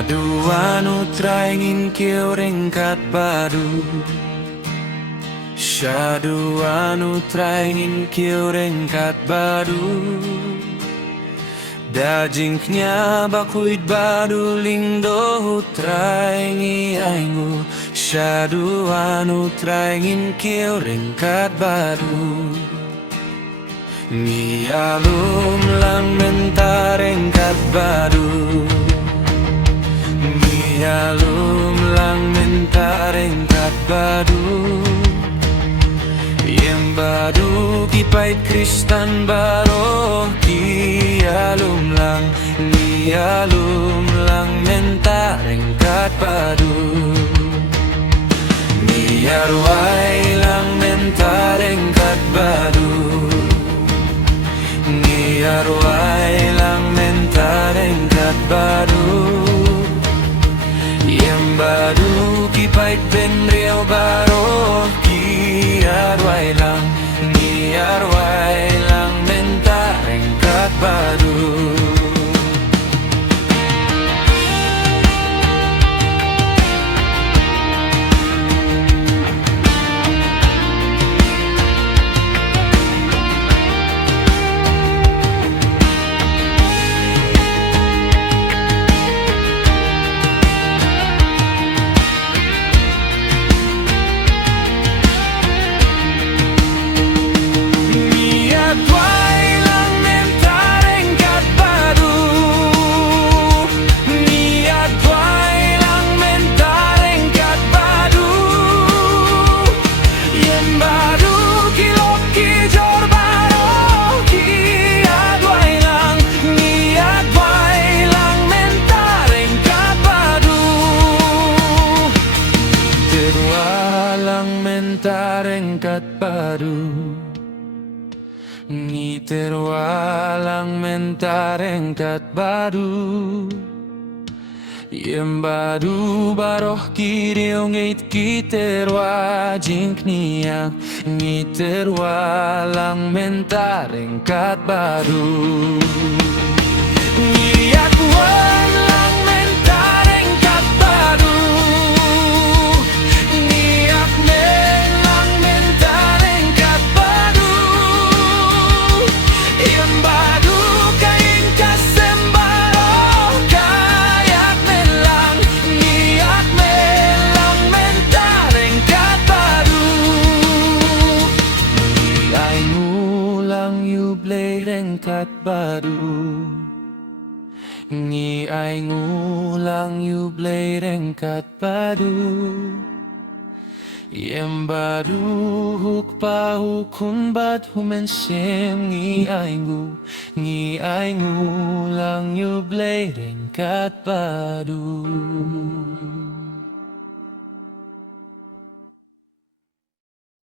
Syaduanu traingin kieu ringkat badu. Syaduanu traingin kieu ringkat badu. Dajingnya bakuit badu lindo traingi aingu. Syaduanu traingin kieu ringkat badu. Ngialum lang menta ringkat badu. Ngialum lang menta ringkat badu. Yang badu kipait Kristan baroh Ngialum lang menta ringkat badu. Ngiarway lang menta ringkat badu. Ngiarway lang menta ringkat badu. Yang badu kipait benriau baroh Ngiarway lang menta ringkat badu. Ringkat badu. Ngiterwalang menta ringkat badu. Yang badu baroh kiriu ngit kiterwa jingkniak. Ngiterwalang menta ringkat badu. Ngiriakwan lang menta ringkat badu. Ringkat badu. Ngi ay ngulang yublay ringkat badu. Yang badu hukpa hukun bat humensem ngi ay ngulang yublay ringkat badu.